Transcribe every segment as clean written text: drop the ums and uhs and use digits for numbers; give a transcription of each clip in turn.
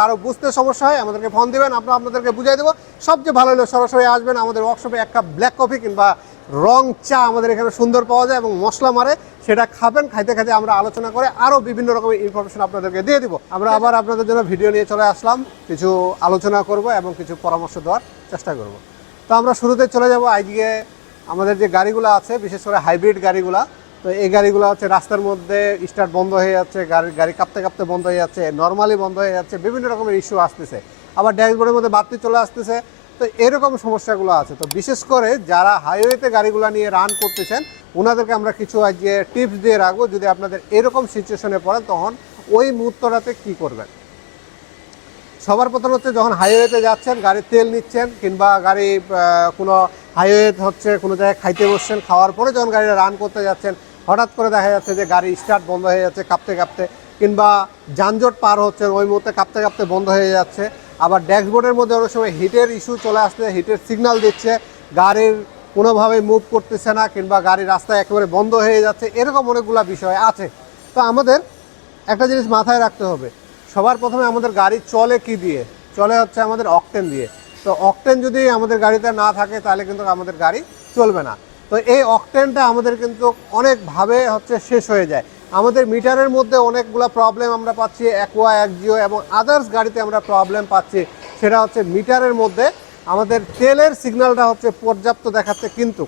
কারো বুঝতে সমস্যা হয় আমাদেরকে ফোন দিবেন, আমরা আপনাদেরকে বুঝিয়ে দেবো। সবচেয়ে ভালো হলো সরাসরি আসবেন আমাদের ওয়ার্কশপে, এক কাপ ব্ল্যাক কফি কিংবা রং চা আমাদের এখানে সুন্দর পাওয়া যায় এবং মশলা মারে, সেটা খাবেন। খাইতে খাইতে আমরা আলোচনা করে আরও বিভিন্ন রকমের ইনফরমেশন আপনাদেরকে দিয়ে দিব। আমরা আবার আপনাদের জন্য ভিডিও নিয়ে চলে আসলাম, কিছু আলোচনা করব এবং কিছু পরামর্শ দেওয়ার চেষ্টা করব। তো আমরা শুরুতে চলে যাব আজকে আমাদের যে গাড়িগুলো আছে, বিশেষ করে হাইব্রিড গাড়িগুলা। তো এই গাড়িগুলো হচ্ছে রাস্তার মধ্যে স্টার্ট বন্ধ হয়ে যাচ্ছে, গাড়ি কাঁপতে কাঁপতে বন্ধ হয়ে যাচ্ছে, নর্মালি বন্ধ হয়ে যাচ্ছে, বিভিন্ন রকমের ইস্যু আসতেছে, আবার ড্যাশবোর্ডের মধ্যে বাতি চলে আসতেছে। তো এরকম সমস্যাগুলো আছে। তো বিশেষ করে যারা হাইওয়েতে গাড়িগুলো নিয়ে রান করতেছেন ওনাদেরকে আমরা কিছু আজকে টিপস দিয়ে রাখবো, যদি আপনাদের এরকম সিচুয়েশনে পড়েন তখন ওই মুহূর্তটাতে কী করবেন। সবার প্রথম হচ্ছে, যখন হাইওয়েতে যাচ্ছেন, গাড়ির তেল নিচ্ছেন কিংবা গাড়ি কোনো হাইওয়ে হচ্ছে কোনো জায়গায় খাইতে বসছেন, খাওয়ার পরে যখন গাড়িটা রান করতে যাচ্ছেন হঠাৎ করে দেখা যাচ্ছে যে গাড়ি স্টার্ট বন্ধ হয়ে যাচ্ছে কাঁপতে কাঁপতে, কিংবা যানজট পার হচ্ছেন ওই মুহূর্তে কাঁপতে কাঁপতে বন্ধ হয়ে যাচ্ছে। আবার ড্যাশবোর্ডের মধ্যে অনেক সময় হিটের ইস্যু চলে আসছে, হিটের সিগন্যাল দিচ্ছে, গাড়ির কোনোভাবে মুভ করতেছে না কিংবা গাড়ি রাস্তায় একেবারে বন্ধ হয়ে যাচ্ছে, এরকম অনেকগুলো বিষয় আছে। তো আমাদের একটা জিনিস মাথায় রাখতে হবে, সবার প্রথমে আমাদের গাড়ি চলে কি দিয়ে? চলে হচ্ছে আমাদের অকটেন দিয়ে। তো অকটেন যদি আমাদের গাড়িতে না থাকে তাহলে কিন্তু আমাদের গাড়ি চলবে না। তো এই অকটেনটা আমাদের কিন্তু অনেকভাবে হচ্ছে শেষ হয়ে যায়। আমাদের মিটারের মধ্যে অনেকগুলো প্রবলেম আমরা পাচ্ছি, অ্যাকোয়া, একজিও এবং আদার্স গাড়িতে আমরা প্রবলেম পাচ্ছি। সেটা হচ্ছে মিটারের মধ্যে আমাদের তেলের সিগন্যালটা হচ্ছে পর্যাপ্ত দেখাচ্ছে, কিন্তু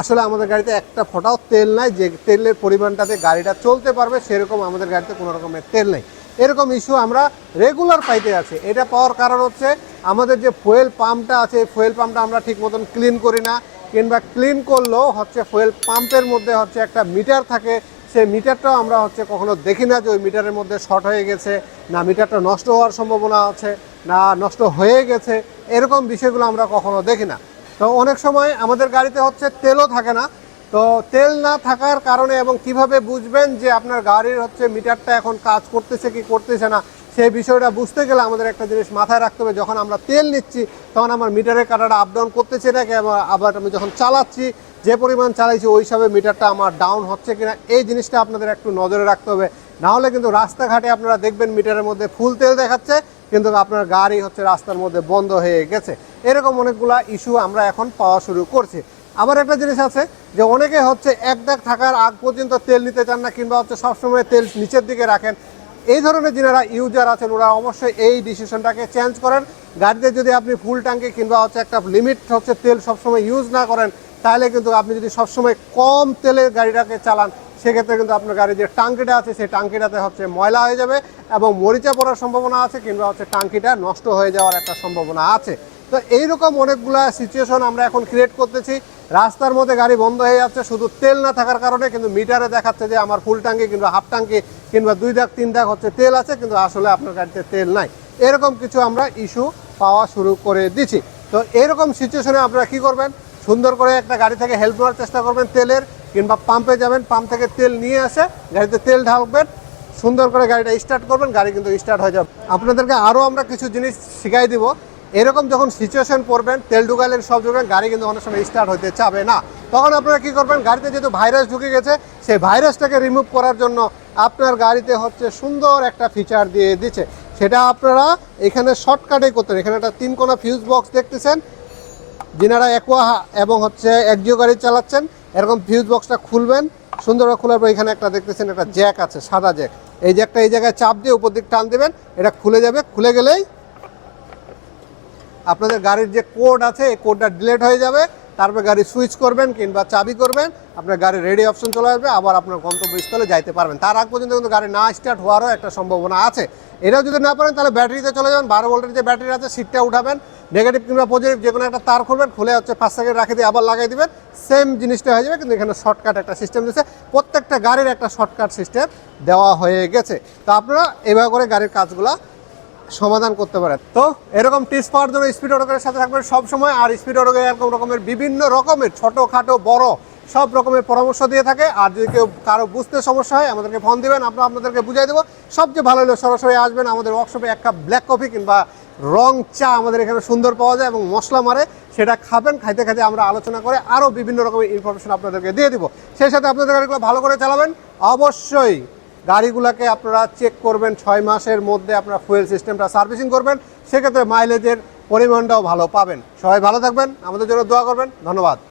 আসলে আমাদের গাড়িতে একটা ফোঁটাও তেল নাই, যে তেলের পরিমাণটাতে গাড়িটা চলতে পারবে সেরকম আমাদের গাড়িতে কোনো রকমের তেল নেই। এরকম ইস্যু আমরা রেগুলার পাইতে আছি। এটা পাওয়ার কারণ হচ্ছে আমাদের যে ফুয়েল পাম্পটা আছে, এই ফুয়েল পাম্পটা আমরা ঠিক মতন ক্লিন করি না, কিংবা ক্লিন করলেও হচ্ছে ফুয়েল পাম্পের মধ্যে হচ্ছে একটা মিটার থাকে, সেই মিটারটাও আমরা হচ্ছে কখনো দেখি না যে ওই মিটারের মধ্যে শর্ট হয়ে গেছে, না মিটারটা নষ্ট হওয়ার সম্ভাবনা আছে, না নষ্ট হয়ে গেছে, এরকম বিষয়গুলো আমরা কখনো দেখি না। তো অনেক সময় আমাদের গাড়িতে হচ্ছে তেলও থাকে না। তো তেল না থাকার কারণে এবং কিভাবে বুঝবেন যে আপনার গাড়ির হচ্ছে মিটারটা এখন কাজ করতেছে কি করতেছে না, সেই বিষয়টা বুঝতে গেলে আমাদের একটা জিনিস মাথায় রাখতে হবে, যখন আমরা তেল নিচ্ছি তখন আমার মিটারের কাঁটাটা আপ ডাউন করতেছে নাকি, আবার আমি যখন চালাচ্ছি যে পরিমাণ চালাইছি ওই হিসাবে মিটারটা আমার ডাউন হচ্ছে কিনা, এই জিনিসটা আপনাদের একটু নজরে রাখতে হবে। নাহলে কিন্তু রাস্তাঘাটে আপনারা দেখবেন মিটারের মধ্যে ফুল তেল দেখাচ্ছে কিন্তু আপনার গাড়ি হচ্ছে রাস্তার মধ্যে বন্ধ হয়ে গেছে। এরকম অনেকগুলা ইস্যু আমরা এখন পাওয়া শুরু করছি। আবার একটা জিনিস আছে যে অনেকে হচ্ছে এক দাগ থাকার আগ পর্যন্ত তেল নিতে চান না, কিংবা হচ্ছে সবসময় তেল নিচের দিকে রাখেন। এই ধরনের যারা ইউজার আছেন ওরা অবশ্যই এই ডিসিশনটাকে চেঞ্জ করেন। গাড়িতে যদি আপনি ফুল ট্যাঙ্কি কিংবা হচ্ছে একটা লিমিট হচ্ছে তেল সবসময় ইউজ না করেন, তাহলে কিন্তু আপনি যদি সবসময় কম তেলে গাড়িটাকে চালান সেক্ষেত্রে কিন্তু আপনার গাড়ির যে টাঙ্কিটা আছে সেই টাঙ্কিটাতে হচ্ছে ময়লা হয়ে যাবে এবং মরিচা পড়ার সম্ভাবনা আছে, কিংবা হচ্ছে টাঙ্কিটা নষ্ট হয়ে যাওয়ার একটা সম্ভাবনা আছে। তো এইরকম অনেকগুলা সিচুয়েশন আমরা এখন ক্রিয়েট করতেছি। রাস্তার মধ্যে গাড়ি বন্ধ হয়ে যাচ্ছে শুধু তেল না থাকার কারণে, কিন্তু মিটারে দেখাচ্ছে যে আমার ফুল ট্যাঙ্কি কিংবা হাফ ট্যাঙ্কি কিংবা 2 দাগ 3 দাগ হচ্ছে তেল আছে, কিন্তু আসলে আপনার গাড়িতে তেল নাই। এরকম কিছু আমরা ইস্যু পাওয়া শুরু করে দিচ্ছি। তো এরকম সিচুয়েশনে আপনারা কী করবেন, সুন্দর করে একটা গাড়ি থেকে হেল্প নেওয়ার চেষ্টা করবেন তেলের, কিংবা পাম্পে যাবেন, পাম্প থেকে তেল নিয়ে আসে গাড়িতে তেল ঢালবেন, সুন্দর করে গাড়িটা স্টার্ট করবেন, গাড়ি কিন্তু স্টার্ট হয়ে যাবে। আপনাদেরকে আরও আমরা কিছু জিনিস শিখাই দিব। এরকম যখন সিচুয়েশন পড়বেন, তেল ঢুকালেন সব ঢুকবেন, গাড়ি কিন্তু অনেক সময় স্টার্ট হতে চাবে না, তখন আপনারা কী করবেন, গাড়িতে যেহেতু ভাইরাস ঢুকে গেছে সেই ভাইরাসটাকে রিমুভ করার জন্য আপনার গাড়িতে হচ্ছে সুন্দর একটা ফিচার দিয়ে দিচ্ছে। সেটা আপনারা এখানে শর্টকাটেই করতেন। এখানে একটা 3 কোণা ফিউজ বক্স দেখতেছেন, যিনারা অ্যাকোয়া এবং হচ্ছে একজিও গাড়ি চালাচ্ছেন এরকম ফিউজ বক্সটা খুলবেন। সুন্দরভাবে খোলার পর এখানে একটা দেখতেছেন একটা জ্যাক আছে, সাদা জ্যাক। এই জ্যাকটা এই জায়গায় চাপ দিয়ে উপর দিক টান দেবেন, এটা খুলে যাবে। খুলে গেলেই আপনাদের গাড়ির যে কোড আছে এই কোডটা ডিলিট হয়ে যাবে। তারপর গাড়ি সুইচ করবেন কিংবা চাবি করবেন, আপনার গাড়ির রেডি অপশন চলে আসবে, আবার আপনার গন্তব্যস্থলে যাইতে পারবেন। তার আগ পর্যন্ত কিন্তু গাড়ি না স্টার্ট হওয়ারও একটা সম্ভাবনা আছে। এটাও যদি না পারেন তাহলে ব্যাটারিতে চলে যাবেন, 12 ভোল্টের যে ব্যাটারি আছে সিটটা উঠাবেন, নেগেটিভ কিংবা পজিটিভ যে কোনো একটা তার খুলবেন, খুলে হচ্ছে 5 সেকেন্ড রাখে দিয়ে আবার লাগাই দিবেন, সেম জিনিসটা হয়ে যাবে। কিন্তু এখানে শর্টকাট একটা সিস্টেম দিয়েছে, প্রত্যেকটা গাড়ির একটা শর্টকাট সিস্টেম দেওয়া হয়ে গেছে। তো আপনারা এভাবে করে গাড়ির কাজগুলো সমাধান করতে পারেন। তো এরকম টিপস পাওয়ার জন্য স্পিড অটোকের সাথে থাকবেন সবসময়। আর স্পিড অটোকে এরকম রকমের বিভিন্ন রকমের ছোটোখাটো বড় সব রকমের পরামর্শ দিয়ে থাকে। আর যদি কেউ কারো বুঝতে সমস্যা হয় আমাদেরকে ফোন দিবেন, আমরা আপনাদেরকে বুঝিয়ে দেবো। সবচেয়ে ভালো হলো সরাসরি আসবেন আমাদের ওয়ার্কশপে, এক কাপ ব্ল্যাক কফি কিংবা রং চা আমাদের এখানে সুন্দর পাওয়া যায় এবং মশলা মারে, সেটা খাবেন। খাইতে খাইতে আমরা আলোচনা করে আরও বিভিন্ন রকমের ইনফরমেশন আপনাদেরকে দিয়ে দিব। সেই সাথে আপনাদের গাড়িগুলো ভালো করে চালাবেন অবশ্যই। গাড়িগুলোকে আপনারা চেক করবেন 6 মাসের মধ্যে আপনারা ফুয়েল সিস্টেমটা সার্ভিসিং করবেন, সেক্ষেত্রে মাইলেজের পরিমাণটাও ভালো পাবেন। সবাই ভালো থাকবেন, আমাদের জন্য দোয়া করবেন। ধন্যবাদ।